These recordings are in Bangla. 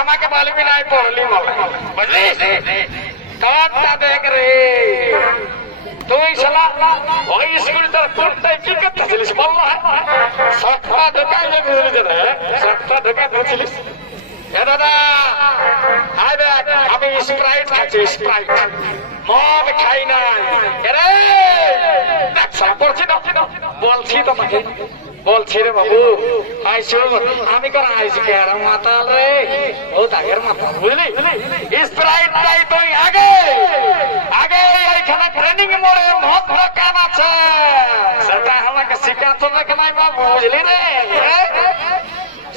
আমাকে বলবি নাই পড়লি বলে কাঠটা দেখ রে। তুই ওই স্কুলটার কোনটাই কি করতেছিলিস বল না? সবটা ঢোকাই লেগেছিলিস রে। সবটা ঢোকাই দিয়েছিলিস আমি স্প্রাইট খাচ্ছি স্প্রাইট মদ খাই নাই। এরে বলছি তোমাকে, বলছি রে বাবু, আইসো, আমি কোন আইসি কে আর মাতাল রে? ও দাগের মাতাল, বুঝলি? স্প্রাইট নাই তুই আগে আগে এইখানে ট্রেনিং মোড়ে মদ দোকান আছে। সেটা আমাকে শিখাতো না কেনাই বাবু, বুঝলি রে?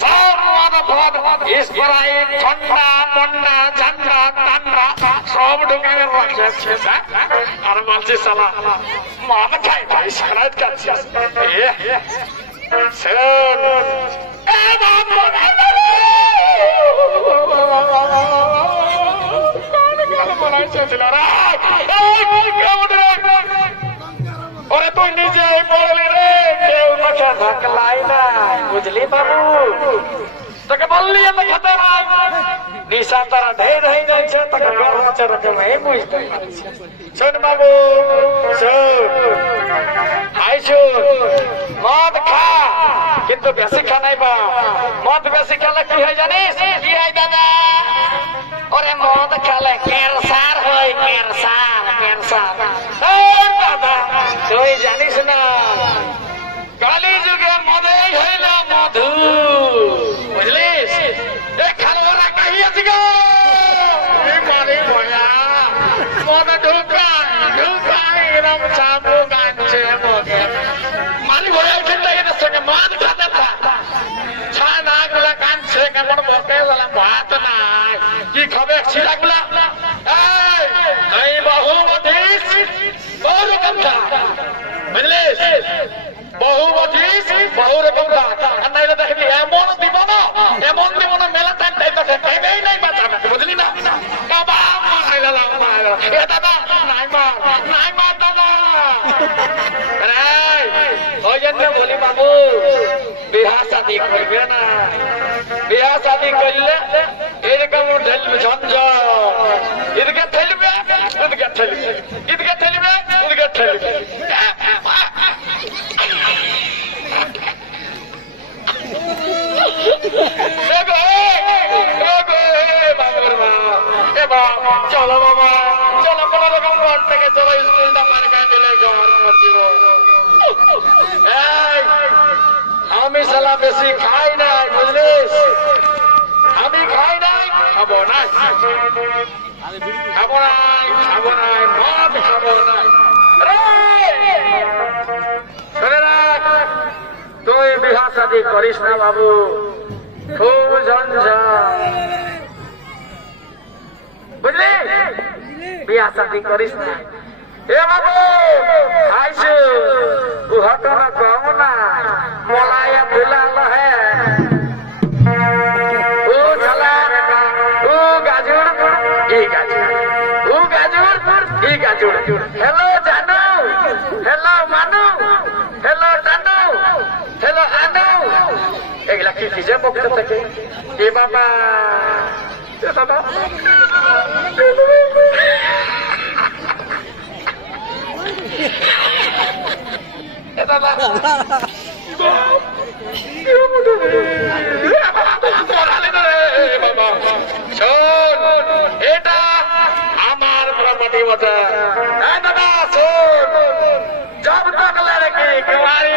সব মদ ফদ স্প্রাইট ঠান্ডা মন্ডা, ঝান্ডা টান্ডা সব ঢুকাবে আর বলছি সালা। মদ খাই, ভাই এ বাবু ওরে, তুই নিজে বললি রে, কেউ তোকে বুঝলি বাবু? তোকে বললি আমি খেতে নিশা তারা ঢের হয়ে গরমাচে রকে আমি বুঝতে পারছি। শোন বাবু শোন। আই শোন। মদ খা। কিন্তু বেশি খা নাই বা মদ বেশি খেলে কি হয় জানিস? কি হয় দাদা? ওরে মদ খেলে ক্যান্সার হয় ক্যান্সার ক্যান্সার। দাদা তুই জানিস না কালী যুগে মদেই হইল মধু। কি খাবে ছিলা গুলা বহু রকম বহু রকম এমন দিব না এমন দিব না মেলা টাইম টাইম তো খাইবেই নাই বাঁচাবে বুঝলি না বাবা মারাইলা মারাইলা এ দাদা, নাই মার নাই মার দাদা। ওই জন্য বলি বাবু বিবাহ শাদী করবে না। বিবাহ শাদী করলে এরকম ঝঞ্ঝট। এদিকে ঠেলবে এদিকে ঠেলবে। আমি সালা বেশি খাই নাই বুঝলি আমি খাই নাই, খাব নাই। খাব নাই খাব নাই, মদ খাব নাই। তুই বিবাহ শাদী করিস না বাবু, খুব ঝঞ্ঝা বুঝলি? বিয়া শাদী করিস না। এ বাবু খাইছু ঘটনা কম না মলায়া দুলাল হে। ও ঝলা ও গাজুর, ই গাজুর। ও গাজুর, ই গাজুর। হ্যালো জানু হ্যালো মানু হ্যালো টানু হ্যালো আনু। এগুলা কি কিসের পক্ষে থেকে? এ বাবা। এ বাবা। দাদা। এটা আমার প্রপার্টি বটে। দাদা, শোন। জব তক লড়কি কুমারি।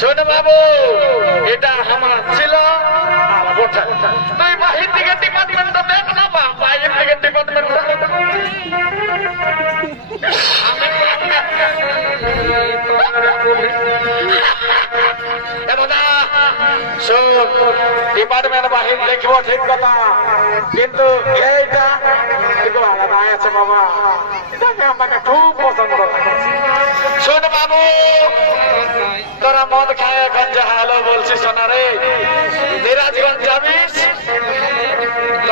শোন বাবু, এটা আমার ছিল। বটে তুই বাহির থেকে ডিপার্টমেন্ট দেখ না বা বাইরের থেকে ডিপার্টমেন্ট ডিপার্টমেন্ট বাহির দেখব ঠিক কথা, কিন্তু এইটা কিন্তু আলাদা আছে বাবা। এটাকে আমাকে খুব পছন্দ শোন বাবু, তোরা মদ খায় এখন জাহালো বলছিস শোনা রে। মিরাজগঞ্জ যাবিস?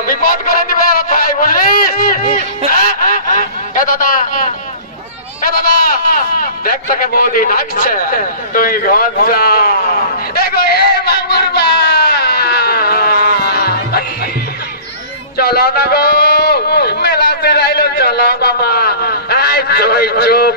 বিপদ করে দিবে ভাই বুঝলিস? হ্যাঁ? দাদা দেখ তোকে বৌদি ডাকছে, তুই ঘর যা। মামুর মা। চলো না গো, মেলা ফেরাইলো চলো বাবা। আই তুই চুপ।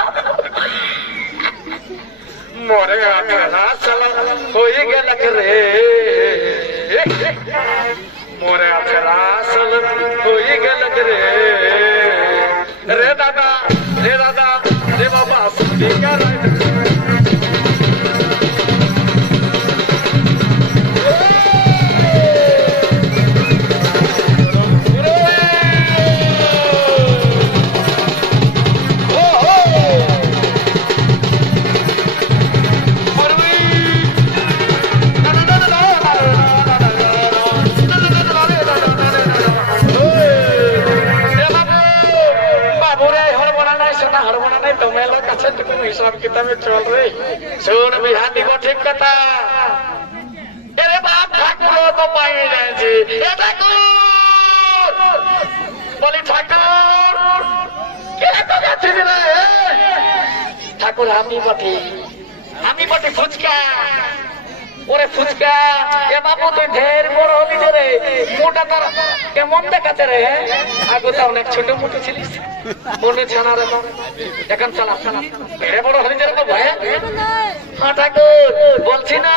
মরে আছে না সালা হয়ে গেল রে? মরে আছে রাসল, হয়ে গেল রে? রে দাদা রে দাদা, রে বাবা সুখী হিসাব কিতাবে চল রে শুন বিহান দিব ঠিক কথা এরে বাপ ঠাকুর তো পাই যাচ্ছে এ ঠাকুর বলি ঠাকুর কে তো যাচ্ছিস রে ঠাকুর আমি বটে আমি বটে ফুচকা ওরে ফুচকা এ বাবু তুই ঢের বড় হলি রে মোটা তোর কেমন দেখাচ্ছে রে আগে তো অনেক ছোট মোটো ছিলিস মনে ছানা রে এখন চালা ঢের বড় হলি যে রে বাবু হ্যাঁ ঠাকুর, বলছি না।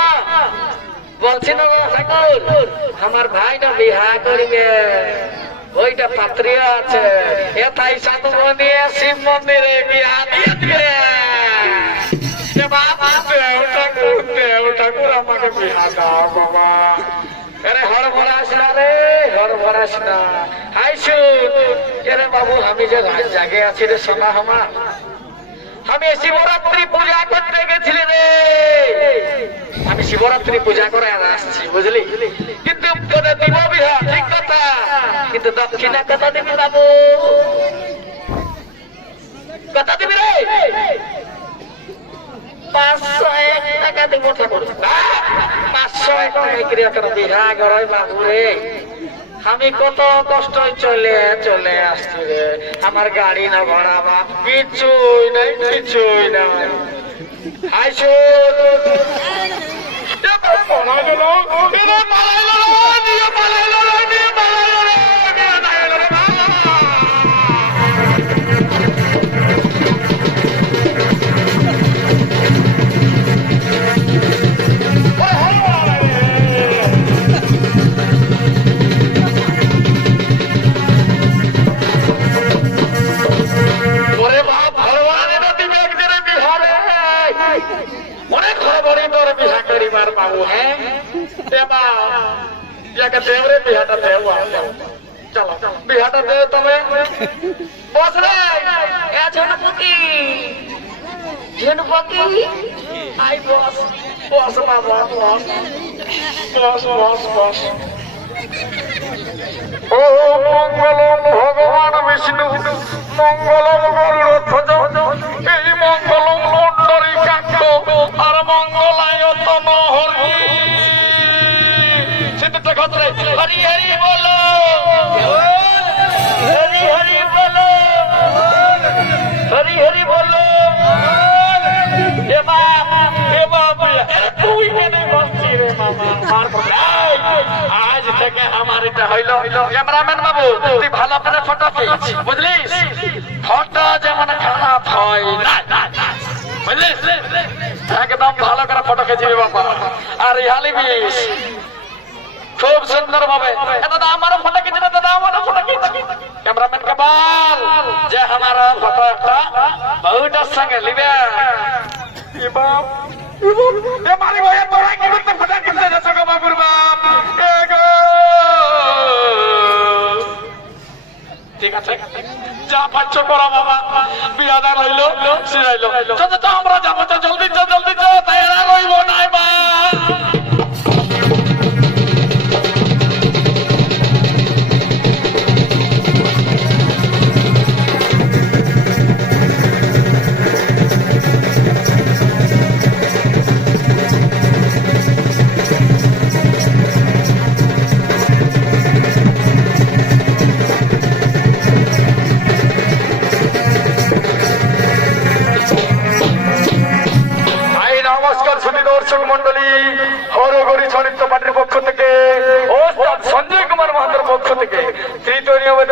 বলছি না ঠাকুর। আমার ভাই না বিহা করবে। ওইটা পাত্রিয়া আছে। এথাই সাধু নিয়ে শিব মন্দিরে বিহা দিয়ে দিবে। এ ঠাকুর, দেও ঠাকুর, আমাকে বিহা দাও বাবা আরে হর ভরাস না রে হর না। শুন এরে বাবু, আমি যে রাত জাগে আছি রে সোনা আমার আমি শিবরাত্রি পূজা করতে গেছিলি রে। আমি শিবরাত্রি পূজা করে আর আসছি, বুঝলি? কিন্তু তোরে দিব বিহা ঠিক কথা। কিন্তু দক্ষিণা কথা দিবি বাবু। কথা দিবি রে। পাঁচশো এক টাকা দিব, ঠাকুর। পাঁচশো এক বিক্রি করে বিহা বাবু রে। আমি কত কষ্ট চলে চলে আসছি রে। আমার গাড়ি না ভাড়া বা কিছুই নাই কিছুই নাই। আইসো। ওরে অনেক খবরই তোর বিহা করিবার বাবু হ্যাঁ? দেবা ইয়াকে বিহাটা দেব চলো বিহাটা দেব তবে। বস রে এ ঝনপতি ঝনপতি আই বস বস বাবা বস বস। বস বস ও মঙ্গলম ভগবান বিষ্ণু মঙ্গলম গরুড় ধ্বজ। এই হরি বলো। তুই আমার ক্যামেরাম্যান বাবু, তুই ভালো করে ফটো খিচ বুঝলিস? ফটো যেমন খারাপ হয় না। বুঝলিস? একদম ভালো করে ফটো খেঁচিবি বাবা। আর ইহালি বিশ খুব সুন্দর ভাবে দাদা, আমারও ফটো না দাদা, আমারও ফটো খিচি ক্যামেরাম্যানকে বল যে আমার ফটো একটা বউটার সঙ্গে লিবে। এ বাপ এ মারি ভাই তোরা কি করতে ফটো করতে যাচ্ছ গো বাবুর বাপ? এ গো। ঠিক আছে। যা পাচ্ছ করো বাবা। বিয়াদা রইল সিরাইলো। তো আমরা যাব তো জলদি চো জলদি চো তাই রইব নাই বা Sito niyo ba